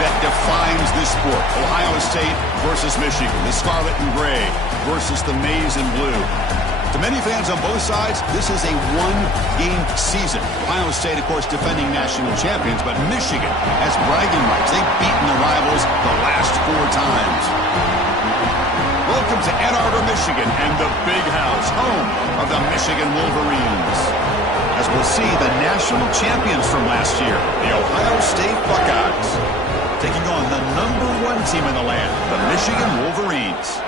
that defines this sport. Ohio State versus Michigan. The scarlet and gray versus the maize and blue. To many fans on both sides, this is a one-game season. Ohio State, of course, defending national champions, but Michigan has bragging rights. They've beaten the rivals the last 4 times. Welcome to Ann Arbor, Michigan, and the Big House, home of the Michigan Wolverines. As we'll see, the national champions from last year, the Ohio State Buckeyes, taking on the #1 team in the land, the Michigan Wolverines.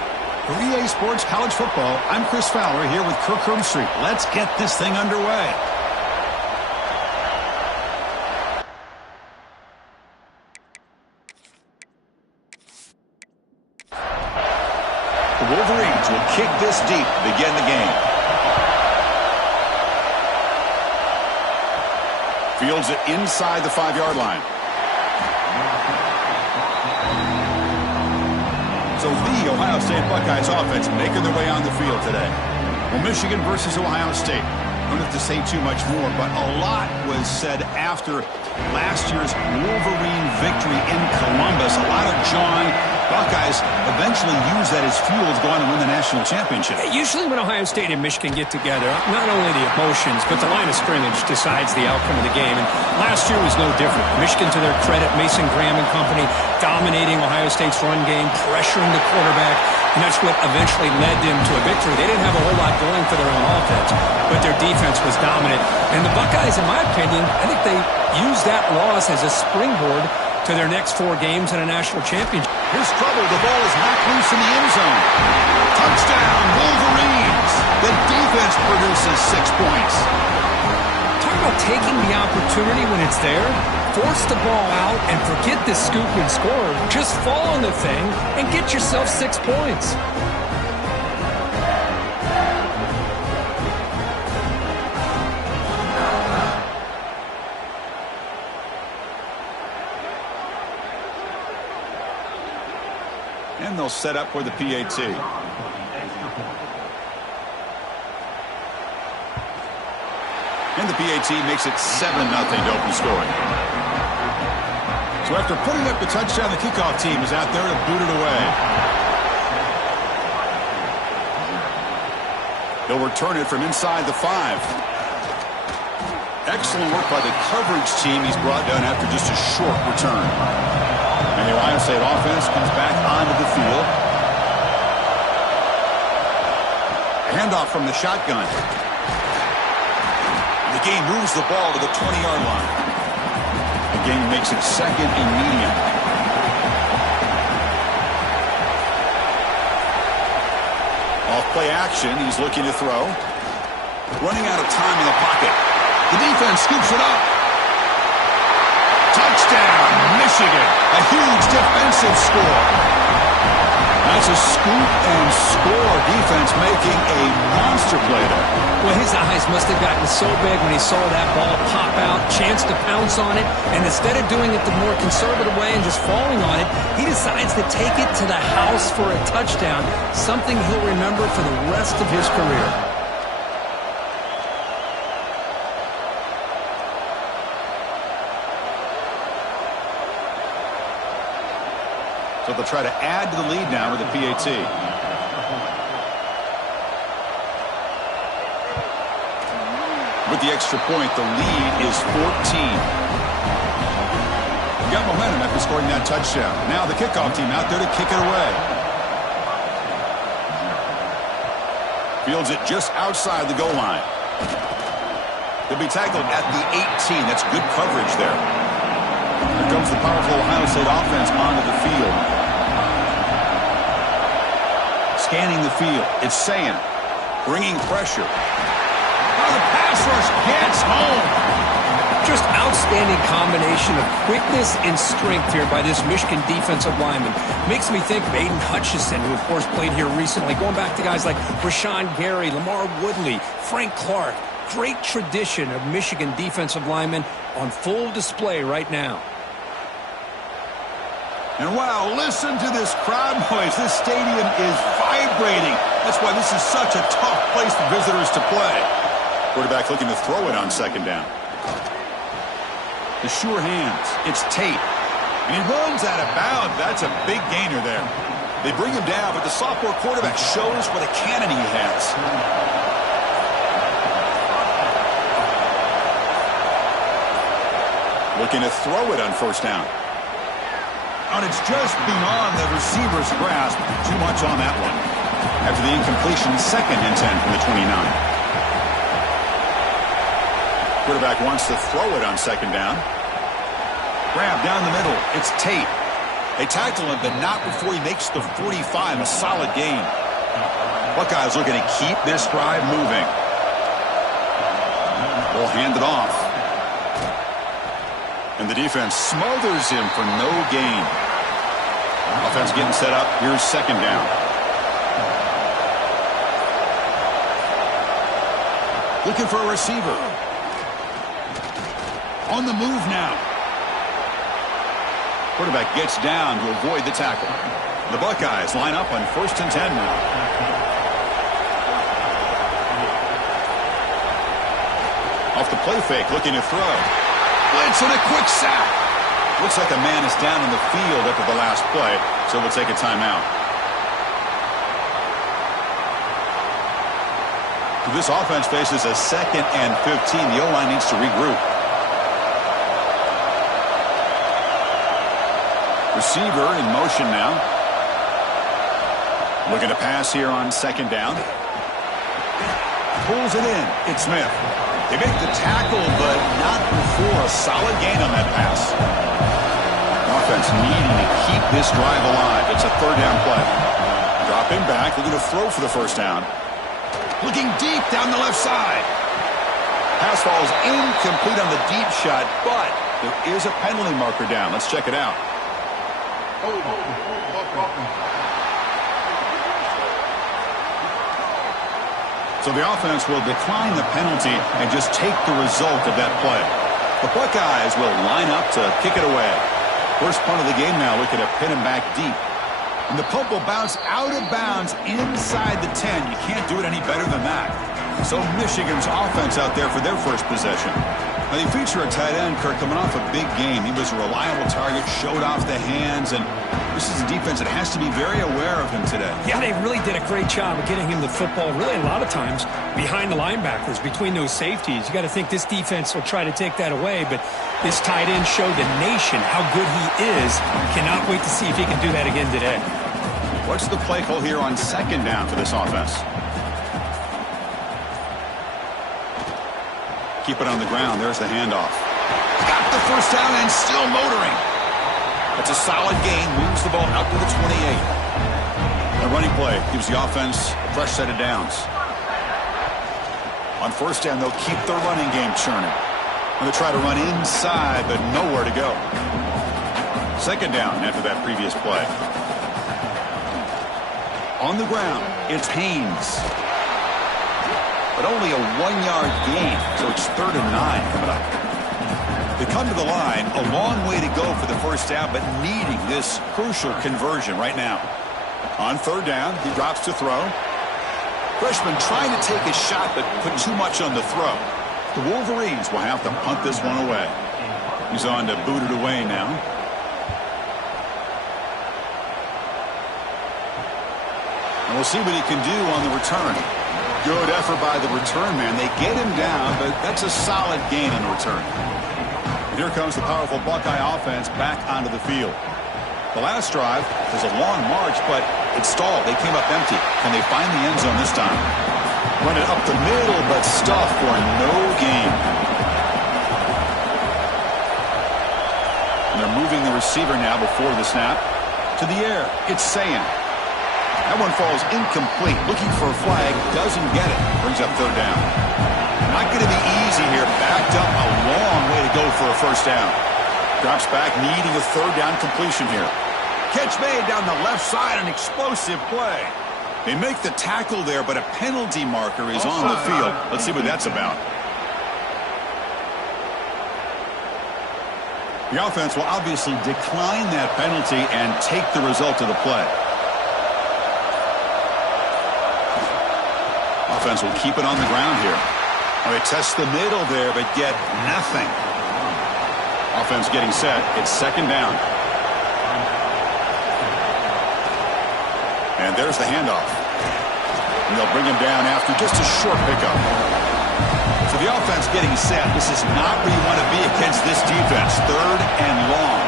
For EA Sports College Football, I'm Chris Fowler here with Kirk Herbstreit. Let's get this thing underway. The Wolverines will kick this deep to begin the game. Fields it inside the 5-yard line. So the Ohio State Buckeyes offense making their way on the field today. Well, Michigan versus Ohio State. I don't have to say too much more, but a lot was said after last year's Wolverine victory in Columbus. A lot of jawing. Buckeyes eventually use that as fuel to go on and win the national championship. Usually when Ohio State and Michigan get together, not only the emotions, but the line of scrimmage decides the outcome of the game. And last year was no different. Michigan, to their credit, Mason Graham and company, dominating Ohio State's run game, pressuring the quarterback, and that's what eventually led them to a victory. They didn't have a whole lot going for their own offense, but their defense was dominant. And the Buckeyes, in my opinion, I think they used that loss as a springboard to their next 4 games in a national championship. Here's trouble. The ball is knocked loose in the end zone. Touchdown, Wolverines. The defense produces 6 points. Talk about taking the opportunity when it's there. Force the ball out and forget the scoop and score. Just fall on the thing and get yourself 6 points. And they'll set up for the PAT. And the PAT makes it 7-0 to open scoring. So after putting up the touchdown, the kickoff team is out there to boot it away. They'll return it from inside the 5. Excellent work by the coverage team. He's brought down after just a short return. And the Ohio State offense comes back onto the field. Handoff from the shotgun. The game moves the ball to the 20-yard line. The game makes it 2nd and medium. Off play action. He's looking to throw. Running out of time in the pocket. The defense scoops it up. Touchdown, Michigan. A huge defensive score. That's a scoop and score. Defense making a monster play there. Well, his eyes must have gotten so big when he saw that ball pop out, chance to pounce on it, and instead of doing it the more conservative way and just falling on it, he decides to take it to the house for a touchdown, something he'll remember for the rest of his career. So they'll try to add to the lead now with the PAT. With the extra point, the lead is 14. Got momentum after scoring that touchdown. Now the kickoff team out there to kick it away. Fields it just outside the goal line. They'll be tackled at the 18. That's good coverage there. Here comes the powerful Ohio State offense onto the field. Scanning the field. It's Sayan bringing pressure. Now the pass rush gets home. Just outstanding combination of quickness and strength here by this Michigan defensive lineman. Makes me think of Aiden Hutchinson, who, of course, played here recently. Going back to guys like Rashawn Gary, Lamar Woodley, Frank Clark. Great tradition of Michigan defensive linemen on full display right now. And wow, listen to this crowd noise. This stadium is vibrating. That's why this is such a tough place for visitors to play. Quarterback looking to throw it on 2nd down. The sure hands. It's Tate. And he runs out of bounds. That's a big gainer there. They bring him down, but the sophomore quarterback shows what a cannon he has. Looking to throw it on first down. And it's just beyond the receiver's grasp. Too much on that one. After the incompletion, 2nd and 10 from the 29. Quarterback wants to throw it on 2nd down. Grab down the middle. It's Tate. They tackle him, but not before he makes the 45. A solid gain. Buckeyes looking to keep this drive moving. Will hand it off. And the defense smothers him for no gain. Offense getting set up. Here's 2nd down. Looking for a receiver. On the move now. Quarterback gets down to avoid the tackle. The Buckeyes line up on 1st and 10 now. Off the play fake, looking to throw. Blitz and a quick sack. Looks like a man is down in the field after the last play, so we'll take a timeout. This offense faces a 2nd and 15. The O-line needs to regroup. Receiver in motion now. Looking to pass here on 2nd down. Pulls it in. It's Smith. They make the tackle, but not before a solid gain on that pass. Offense needing to keep this drive alive. It's a 3rd down play. Drop him back. Looking to throw for the 1st down. Looking deep down the left side. Pass falls incomplete on the deep shot, but there is a penalty marker down. Let's check it out. So the offense will decline the penalty and just take the result of that play. The Buckeyes will line up to kick it away. First punt of the game now, looking to pin him back deep. And the punt will bounce out of bounds inside the 10. You can't do it any better than that. So Michigan's offense out there for their first possession. Now they feature a tight end, Kirk, coming off a big game. He was a reliable target, showed off the hands, and this is a defense that has to be very aware of him today. Yeah, they really did a great job of getting him the football, really a lot of times behind the linebackers, between those safeties. You got to think this defense will try to take that away, but this tight end showed the nation how good he is. Cannot wait to see if he can do that again today. What's the play call here on 2nd down for this offense? Keep it on the ground. There's the handoff. Got the 1st down and still motoring. That's a solid gain. Moves the ball out to the 28. A running play gives the offense a fresh set of downs. On 1st down, they'll keep their running game churning. And they'll try to run inside, but nowhere to go. 2nd down after that previous play. On the ground, it's Haynes. But only a 1-yard gain, so it's 3rd and 9 coming up. They come to the line, a long way to go for the 1st down, but needing this crucial conversion right now. On 3rd down, he drops to throw. Freshman trying to take a shot, but put too much on the throw. The Wolverines will have to punt this one away. He's on to boot it away now. And we'll see what he can do on the return. Good effort by the return man. They get him down, but that's a solid gain on the return. And here comes the powerful Buckeye offense back onto the field. The last drive was a long march, but it stalled. They came up empty. Can they find the end zone this time? Run it up the middle, but stuffed for no gain. And they're moving the receiver now before the snap. To the air, it's Sayin. That one falls incomplete. Looking for a flag, doesn't get it. Brings up 3rd down. Not going to be easy here. Backed up a long way to go for a 1st down. Drops back, needing a 3rd down completion here. Catch made down the left side, an explosive play. They make the tackle there, but a penalty marker is on the field. Let's see what that's about. The offense will obviously decline that penalty and take the result of the play. Offense will keep it on the ground here. They test the middle there, but get nothing. Offense getting set. It's 2nd down. And there's the handoff. And they'll bring him down after just a short pickup. So the offense getting set. This is not where you want to be against this defense. 3rd and long.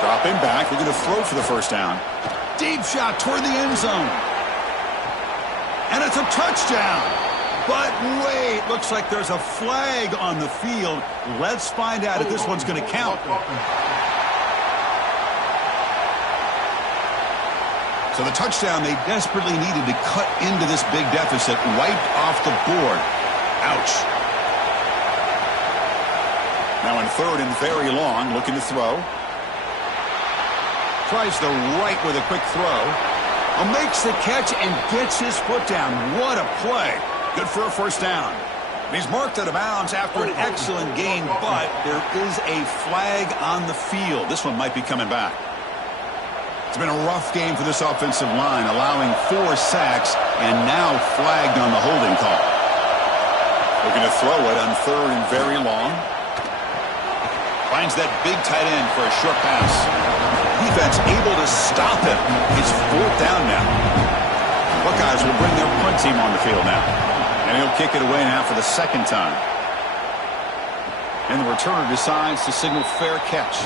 Dropping back. We're going to throw for the first down. Deep shot toward the end zone. And it's a touchdown. But wait, looks like there's a flag on the field. Let's find out if this one's going to count. So the touchdown they desperately needed to cut into this big deficit, wiped off the board. Ouch. Now in 3rd and very long, looking to throw. Tries the right with a quick throw. Makes the catch and gets his foot down. What a play. Good for a first down. He's marked out of bounds after an excellent gain, but there is a flag on the field. This one might be coming back. It's been a rough game for this offensive line, allowing 4 sacks and now flagged on the holding call. Looking to throw it on 3rd and very long. Finds that big tight end for a short pass. Defense able to stop him. It's 4th down now. Buckeyes will bring their punt team on the field now. And he'll kick it away now for the 2nd time. And the returner decides to signal fair catch.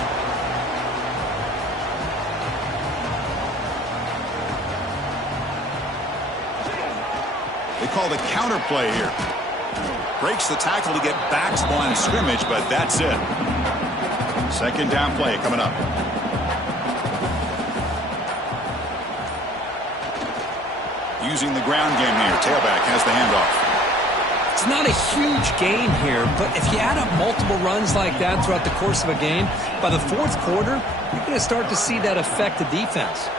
They call the counter play here. Breaks the tackle to get back to the line of scrimmage, but that's it. 2nd down play coming up. Using the ground game here. Tailback has the handoff. It's not a huge gain here, but if you add up multiple runs like that throughout the course of a game, by the 4th quarter, you're going to start to see that affect the defense.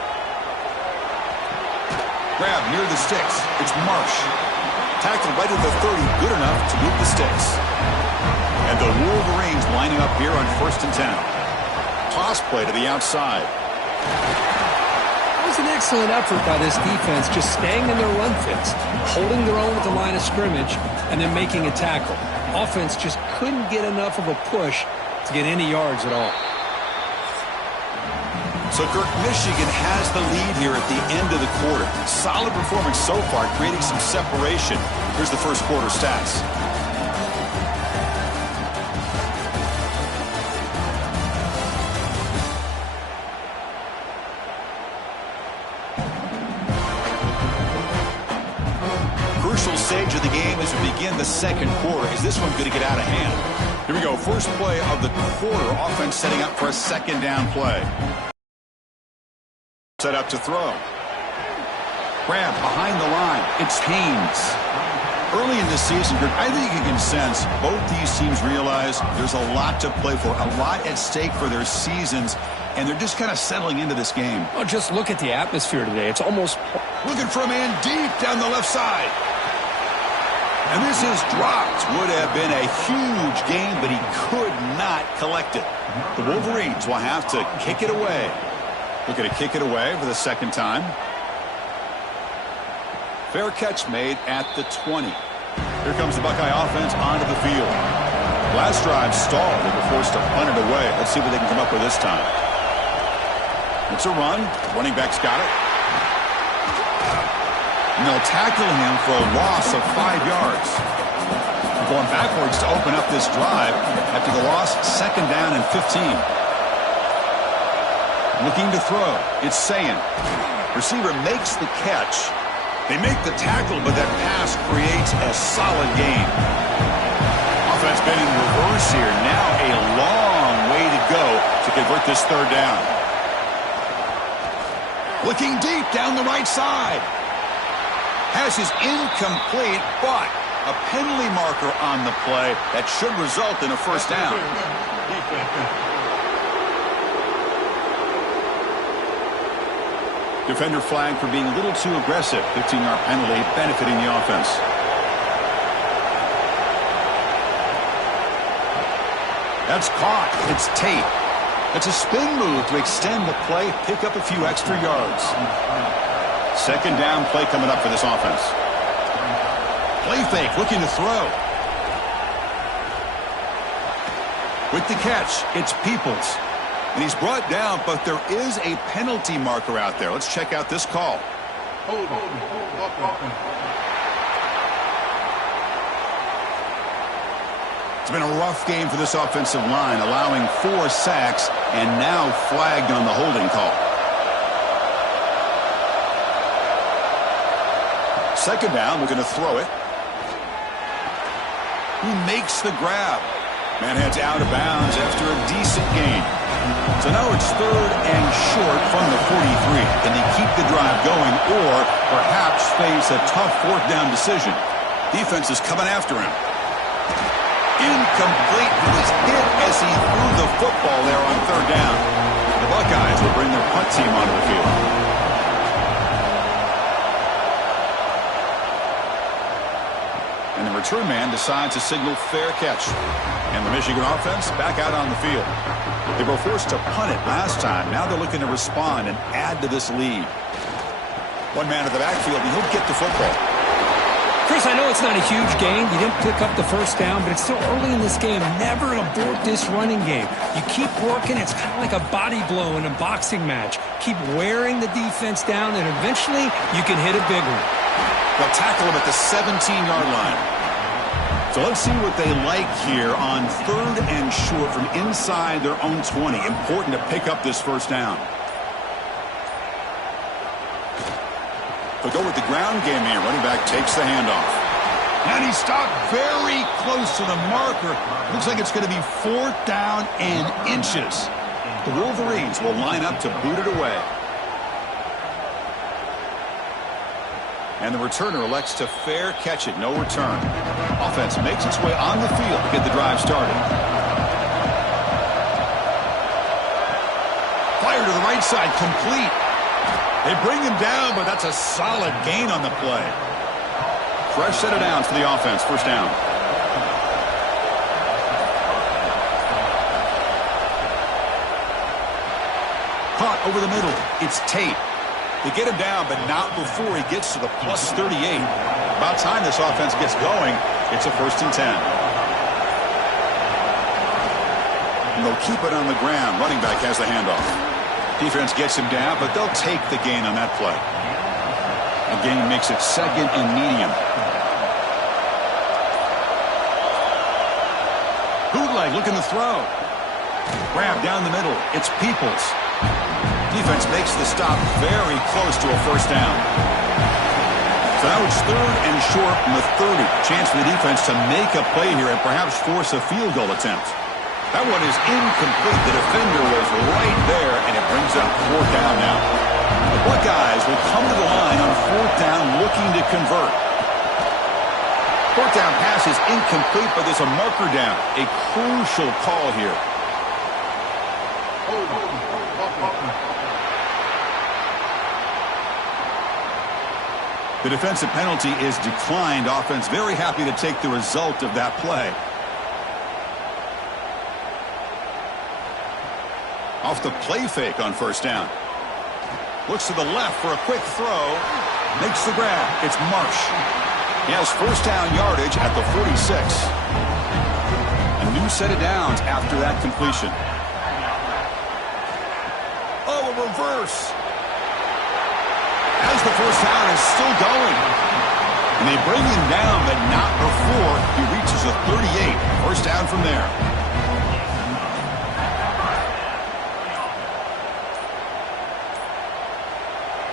Grab near the sticks. It's Marsh. Tackled right at the 30. Good enough to move the sticks. And the Wolverines lining up here on 1st and 10. Toss play to the outside. That was an excellent effort by this defense, just staying in their run fits, holding their own at the line of scrimmage, and then making a tackle. Offense just couldn't get enough of a push to get any yards at all. So, Kirk, Michigan has the lead here at the end of the quarter. Solid performance so far, creating some separation. Here's the first quarter stats. Crucial stage of the game as we begin the 2nd quarter. Is this one going to get out of hand? Here we go. First play of the quarter. Offense setting up for a 2nd down play. Set up to throw. Grab behind the line. It's Haynes. Early in this season, I think you can sense both these teams realize there's a lot to play for, a lot at stake for their seasons, and they're just kind of settling into this game. Oh, just look at the atmosphere today. It's almost... Looking for a man deep down the left side. And this is dropped. Would have been a huge game, but he could not collect it. The Wolverines will have to kick it away. Looking to kick it away for the 2nd time. Fair catch made at the 20. Here comes the Buckeye offense onto the field. Last drive stalled. They were forced to punt it away. Let's see what they can come up with this time. It's a run. Running back's got it. And they'll tackle him for a loss of 5 yards. Going backwards to open up this drive after the loss. 2nd down and 15. Looking to throw. It's Sayin. Receiver makes the catch. They make the tackle, but that pass creates a solid gain. Offense been in reverse here. Now a long way to go to convert this 3rd down. Looking deep down the right side. Pass is incomplete, but a penalty marker on the play that should result in a first down. Defender flag for being a little too aggressive. 15-yard penalty benefiting the offense. That's caught. It's Tate. It's a spin move to extend the play, pick up a few extra yards. 2nd down play coming up for this offense. Play fake, looking to throw. With the catch, it's Peoples. And he's brought down, but there is a penalty marker out there. Let's check out this call. Hold. It's been a rough game for this offensive line, allowing 4 sacks and now flagged on the holding call. Second down, we're going to throw it. He makes the grab. Man heads out of bounds after a decent gain. So now it's 3rd and short from the 43. Can they keep the drive going or perhaps face a tough 4th down decision? Defense is coming after him. Incomplete. He was hit as he threw the football there on 3rd down. The Buckeyes will bring their punt team onto the field. And the return man decides to signal fair catch. And the Michigan offense back out on the field. They were forced to punt it last time. Now they're looking to respond and add to this lead. One man in the backfield, and he'll get the football. Chris, I know it's not a huge gain. You didn't pick up the first down, but it's still early in this game. Never abort this running game. You keep working. It's kind of like a body blow in a boxing match. Keep wearing the defense down, and eventually you can hit a big one. They'll tackle him at the 17-yard line. So let's see what they like here on 3rd and short from inside their own 20. Important to pick up this first down. They'll go with the ground game here. Running back takes the handoff. And he stopped very close to the marker. Looks like it's going to be 4th down and inches. The Wolverines will line up to boot it away. And the returner elects to fair catch it. No return. Offense makes its way on the field to get the drive started. Fire to the right side, complete. They bring him down, but that's a solid gain on the play. Fresh set of downs for the offense. First down. Caught over the middle. It's Tate. They get him down, but not before he gets to the plus 38. About time this offense gets going. It's a 1st and 10. And they'll keep it on the ground. Running back has the handoff. Defense gets him down, but they'll take the gain on that play. The gain makes it 2nd and medium. Bootleg looking to throw. Grab down the middle. It's Peoples. Defense makes the stop very close to a first down. So now it's 3rd and short from the 30. Chance for the defense to make a play here and perhaps force a field goal attempt. That one is incomplete. The defender was right there, and it brings up 4th down now. The Buckeyes will come to the line on 4th down looking to convert. 4th down pass is incomplete, but there's a marker down. A crucial call here. The defensive penalty is declined. Offense very happy to take the result of that play. Off the play fake on first down. Looks to the left for a quick throw. Makes the grab. It's Marsh. He has first down yardage at the 46. A new set of downs after that completion. Oh, a reverse. As the first down is still going. And they bring him down, but not before he reaches a 38. First down from there.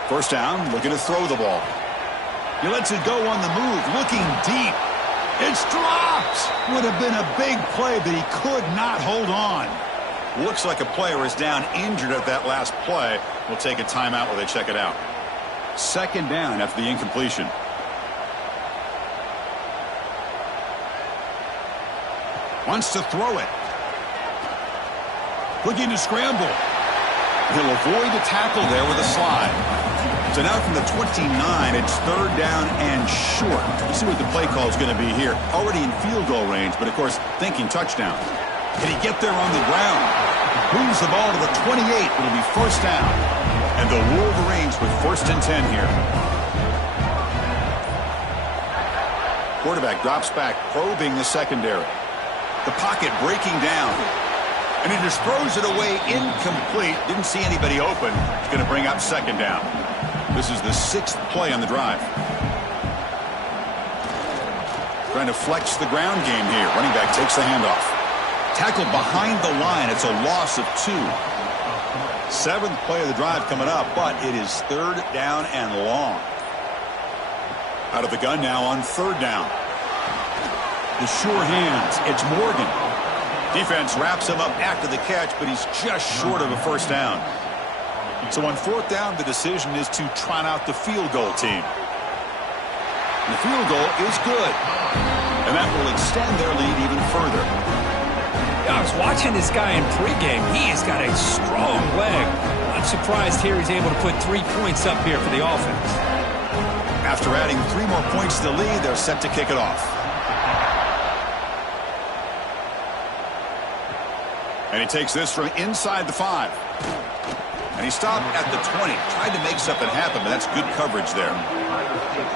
First down, looking to throw the ball. He lets it go on the move, looking deep. It's dropped. Would have been a big play, but he could not hold on. Looks like a player is down injured at that last play. We'll take a timeout while they check it out. Second down after the incompletion. Wants to throw it. Looking to scramble. He'll avoid the tackle there with a slide. So now from the 29, it's third down and short. You see what the play call is going to be here. Already in field goal range, but of course thinking touchdown. Can he get there on the ground? Moves the ball to the 28. It'll be first down. And the Wolverines with first and 10 here. Quarterback drops back, probing the secondary. The pocket breaking down. And he just throws it away incomplete. Didn't see anybody open. It's going to bring up second down. This is the 6th play on the drive. Trying to flex the ground game here. Running back takes the handoff. Tackled behind the line. It's a loss of 2. 7th play of the drive coming up, but it is 3rd down and long. Out of the gun now on 3rd down. The sure hands. It's Morgan. Defense wraps him up after the catch, but he's just short of a first down. So on 4th down, the decision is to trot out the field goal team. And the field goal is good. And that will extend their lead even further. I was watching this guy in pregame. He has got a strong leg. I'm surprised here he's able to put 3 points up here for the offense. After adding 3 more points to the lead, they're set to kick it off. And he takes this from inside the 5. And he stopped at the 20. Tried to make something happen, but that's good coverage there.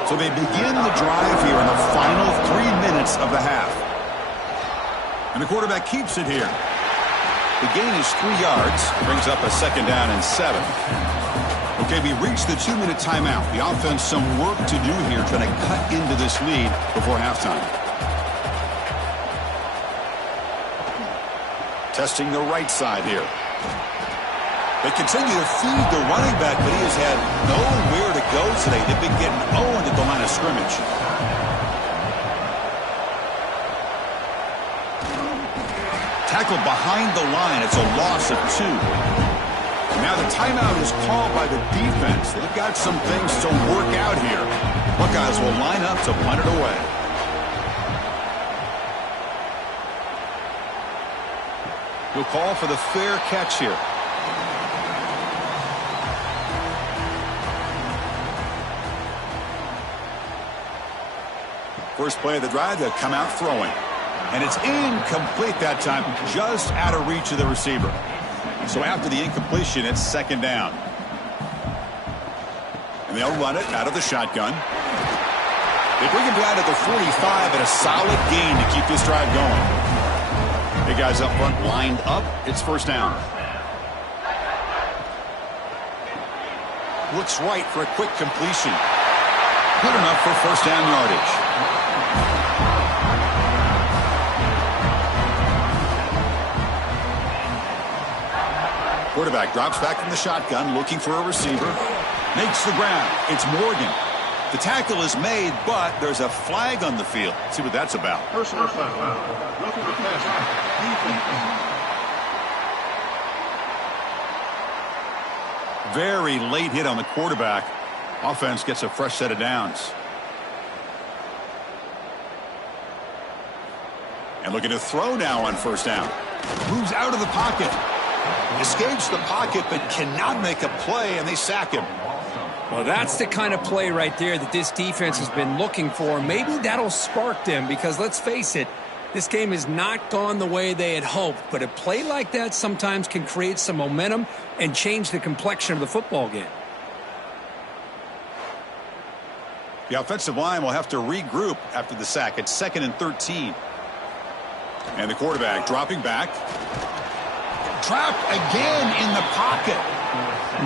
So they begin the drive here in the final 3 minutes of the half. And the quarterback keeps it here. The gain is 3 yards. Brings up a 2nd down and 7. Okay, we reached the 2-minute timeout. The offense some work to do here trying to cut into this lead before halftime. Testing the right side here. They continue to feed the running back, but he has had nowhere to go today. They've been getting owned at the line of scrimmage. Tackled behind the line. It's a loss of 2. Now the timeout is called by the defense. They've got some things to work out here. Buckeyes will line up to punt it away. He'll call for the fair catch here. First play of the drive, they'll come out throwing. And it's incomplete that time, just out of reach of the receiver. So after the incompletion, it's 2nd down. And they'll run it out of the shotgun. They bring him down at the 45 and a solid gain to keep this drive going. Big guys up front lined up. It's 1st down. Looks right for a quick completion. Good enough for 1st down yardage. Quarterback drops back from the shotgun, looking for a receiver. Makes the grab. It's Morgan. The tackle is made, but there's a flag on the field. Let's see what that's about. Personal foul. Roughing the passer. Very late hit on the quarterback. Offense gets a fresh set of downs. And looking to throw now on 1st down. Moves out of the pocket. Escapes the pocket, but cannot make a play, and they sack him. Well, that's the kind of play right there that this defense has been looking for. Maybe that'll spark them because, let's face it, this game has not gone the way they had hoped. But a play like that sometimes can create some momentum and change the complexion of the football game. The offensive line will have to regroup after the sack. It's 2nd and 13. And the quarterback dropping back. Trapped again in the pocket.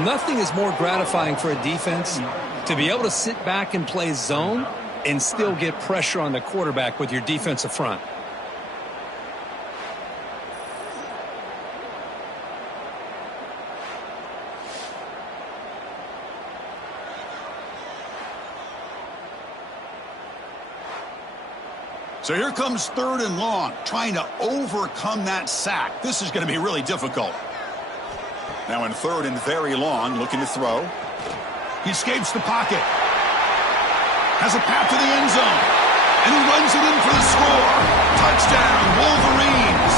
Nothing is more gratifying for a defense to be able to sit back and play zone and still get pressure on the quarterback with your defensive front. So here comes 3rd and long, trying to overcome that sack. This is going to be really difficult. Now in 3rd and very long, looking to throw. He escapes the pocket. Has a path to the end zone. And he runs it in for the score. Touchdown, Wolverines.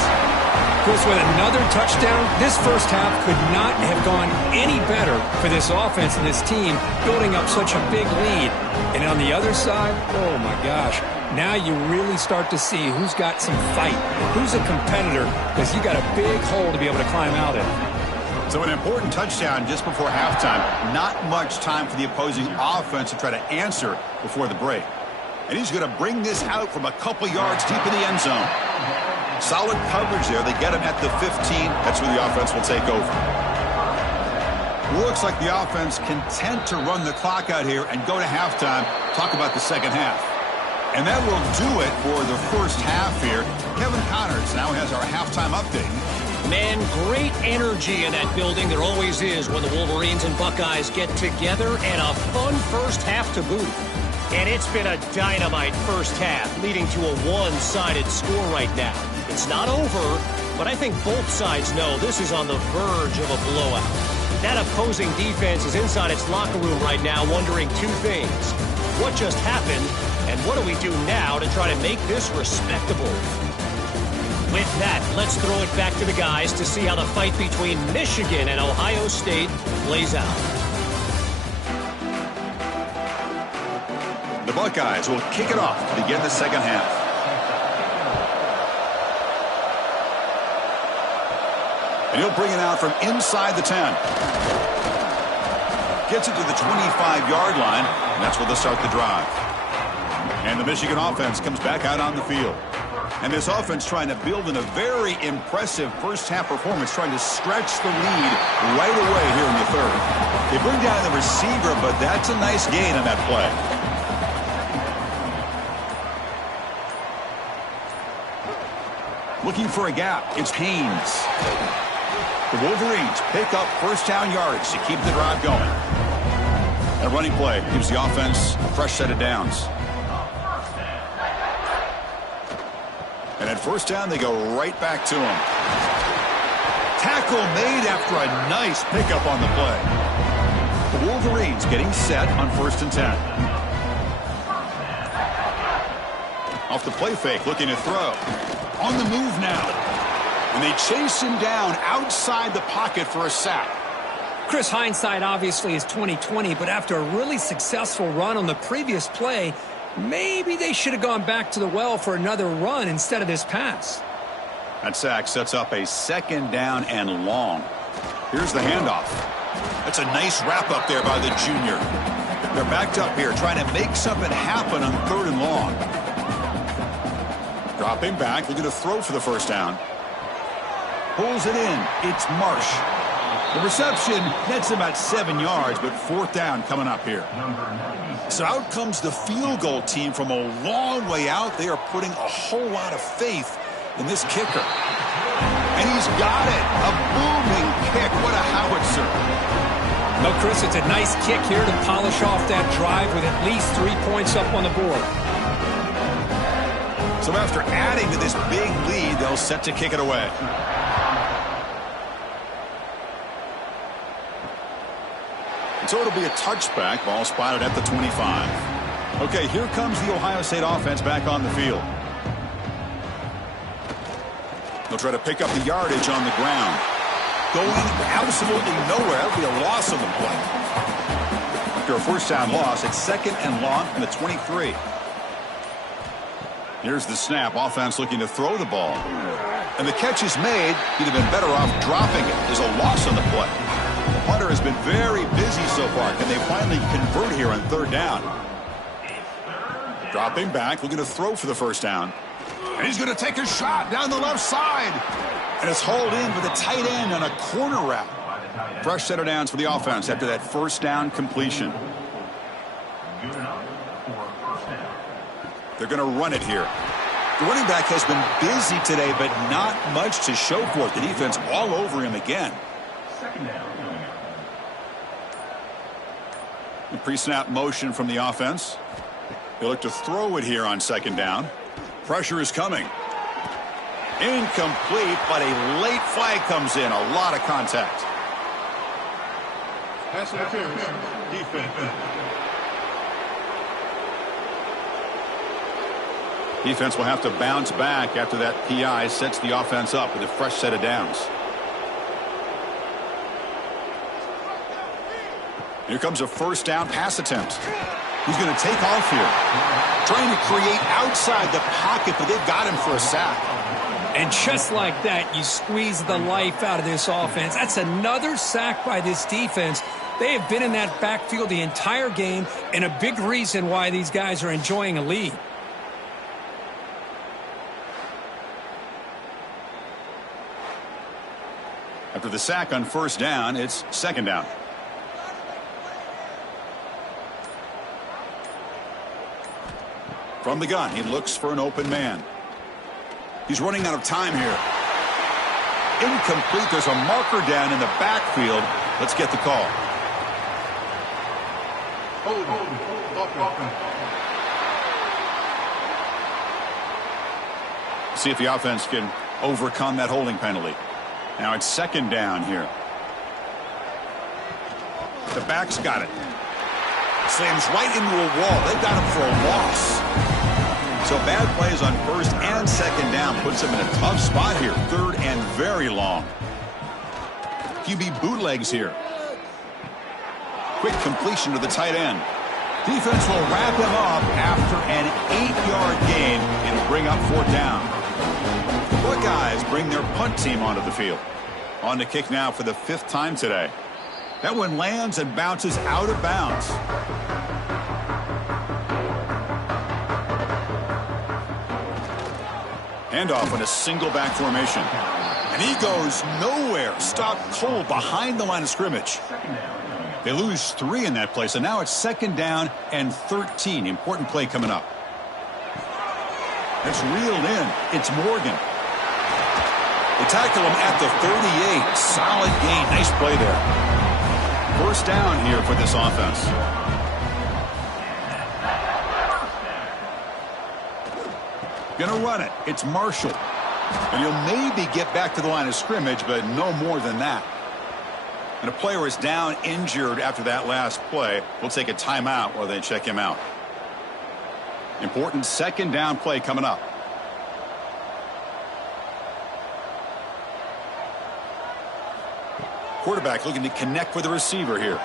Of course, with another touchdown, this first half could not have gone any better for this offense and this team, building up such a big lead. And on the other side, oh my gosh, now you really start to see who's got some fight, who's a competitor, because you got a big hole to be able to climb out in. So an important touchdown just before halftime. Not much time for the opposing offense to try to answer before the break. And he's going to bring this out from a couple yards deep in the end zone. Solid coverage there. They get him at the 15. That's where the offense will take over. Looks like the offense content to run the clock out here and go to halftime. Talk about the second half. And that will do it for the first half here. Kevin Connors now has our halftime update. Man, great energy in that building. There always is when the Wolverines and Buckeyes get together, and a fun first half to boot. And it's been a dynamite first half, leading to a one-sided score right now. It's not over, but I think both sides know this is on the verge of a blowout. That opposing defense is inside its locker room right now wondering two things. What just happened, and what do we do now to try to make this respectable? With that, let's throw it back to the guys to see how the fight between Michigan and Ohio State plays out. The Buckeyes will kick it off to begin the second half. And he'll bring it out from inside the 10. Gets it to the 25-yard line, and that's where they'll start the drive. And the Michigan offense comes back out on the field. And this offense trying to build in a very impressive first-half performance, trying to stretch the lead right away here in the third. They bring down the receiver, but that's a nice gain on that play. Looking for a gap, it's Haynes. The Wolverines pick up first down yards to keep the drive going. That running play gives the offense a fresh set of downs. And at first down, they go right back to him. Tackle made after a nice pickup on the play. The Wolverines getting set on 1st and 10. Off the play fake, looking to throw. On the move now. And they chase him down outside the pocket for a sack. Chris, hindsight obviously is 20/20, but after a really successful run on the previous play, maybe they should have gone back to the well for another run instead of this pass. That sack sets up a second down and long. Here's the handoff. That's a nice wrap up there by the junior. They're backed up here trying to make something happen on 3rd and long. Dropping back, looking to throw for the first down. Pulls it in. It's Marsh. The reception nets about 7 yards, but 4th down coming up here. So out comes the field goal team from a long way out. They are putting a whole lot of faith in this kicker. And he's got it. A booming kick. What a howitzer. Well, Chris, it's a nice kick here to polish off that drive with at least 3 points up on the board. So after adding to this big lead, they'll set to kick it away. So it'll be a touchback. Ball spotted at the 25. Okay, here comes the Ohio State offense back on the field. They'll try to pick up the yardage on the ground. Going absolutely nowhere. That'll be a loss on the play. After a first down loss, it's 2nd and long from the 23. Here's the snap. Offense looking to throw the ball. And the catch is made. He'd have been better off dropping it. There's a loss on the play. The punter has been very busy so far. Can they finally convert here on 3rd down? Dropping back, looking to throw for the first down. And he's going to take a shot down the left side. And it's hauled in with a tight end on a corner route. Fresh set of downs for the offense after that first down completion. They're going to run it here. The running back has been busy today, but not much to show for it. The defense all over him again. The pre-snap motion from the offense. They look to throw it here on 2nd down. Pressure is coming. Incomplete, but a late flag comes in. A lot of contact. Pass interference. Defense. Defense will have to bounce back after that PI sets the offense up with a fresh set of downs. Here comes a first down pass attempt. He's going to take off here. Trying to create outside the pocket, but they've got him for a sack. And just like that, you squeeze the life out of this offense. That's another sack by this defense. They have been in that backfield the entire game, and a big reason why these guys are enjoying a lead. After the sack on first down, it's second down. From the gun, he looks for an open man. He's running out of time here. Incomplete. There's a marker down in the backfield. Let's get the call. See if the offense can overcome that holding penalty. Now it's second down here. The back's got it. Slams right into a wall. They've got him for a loss. So bad plays on first and second down puts him in a tough spot here. Third and very long. QB bootlegs here. Quick completion to the tight end. Defense will wrap him up after an 8-yard gain. It'll bring up fourth down. The Buckeyes bring their punt team onto the field. On to kick now for the 5th time today. That one lands and bounces out of bounds. Handoff in a single back formation. And he goes nowhere. Stopped cold behind the line of scrimmage. They lose 3 in that play, so now it's second down and 13. Important play coming up. It's reeled in. It's Morgan. They tackle him at the 38. Solid gain. Nice play there. First down here for this offense. Gonna run it. It's Marshall. And he'll maybe get back to the line of scrimmage, but no more than that. And a player is down injured after that last play. We'll take a timeout while they check him out. Important second down play coming up. Quarterback looking to connect with the receiver here.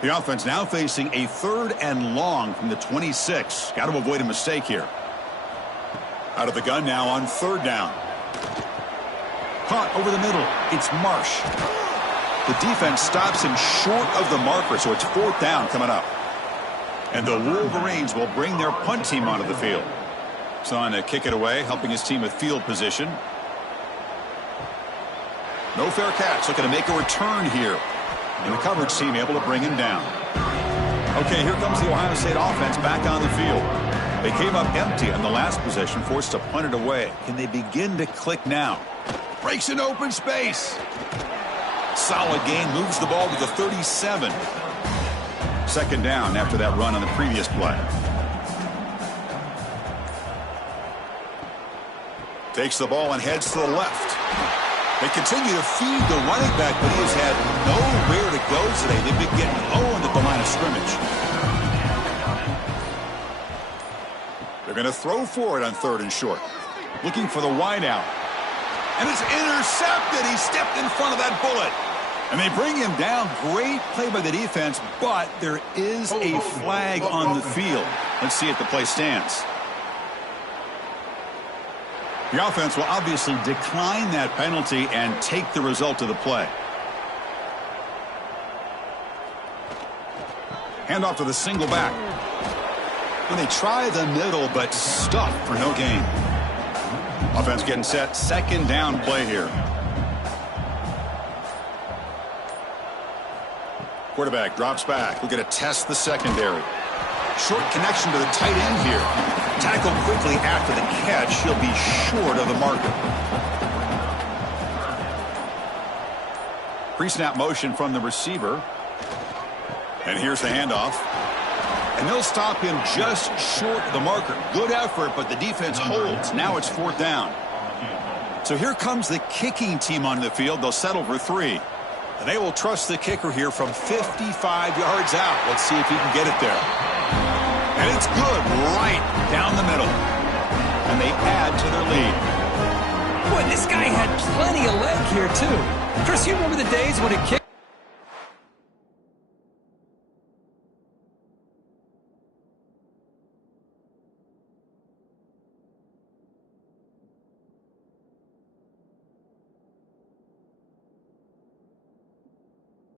The offense now facing a 3rd and long from the 26. Got to avoid a mistake here. Out of the gun now on 3rd down. Caught over the middle. It's Marsh. The defense stops him short of the marker, so it's 4th down coming up. And the Wolverines will bring their punt team onto the field. So on to kick it away, helping his team with field position. No fair catch. Looking to make a return here. And the coverage team able to bring him down. Okay, here comes the Ohio State offense back on the field. They came up empty on the last possession, forced to punt it away. Can they begin to click now? Breaks an open space. Solid gain, moves the ball to the 37. Second down after that run on the previous play. Takes the ball and heads to the left. They continue to feed the running back, but he has had nowhere to go today. They've been getting owned at the line of scrimmage. They're going to throw for it on 3rd and short. Looking for the wide out. And it's intercepted. He stepped in front of that bullet. And they bring him down. Great play by the defense, but there is a flag on the field. Let's see if the play stands. The offense will obviously decline that penalty and take the result of the play. Handoff to the single back. And they try the middle, but stuffed for no gain. Offense getting set. Second down play here. Quarterback drops back. We're going to test the secondary. Short connection to the tight end here. Tackled quickly after the catch. He'll be short of the marker. Pre-snap motion from the receiver. And here's the handoff. And they'll stop him just short of the marker. Good effort, but the defense holds. Now it's 4th down. So here comes the kicking team on the field. They'll settle for 3. And they will trust the kicker here from 55 yards out. Let's see if he can get it there. And it's good right down the middle. And they add to their lead. Boy, this guy had plenty of leg here, too. Chris, you remember the days when a kick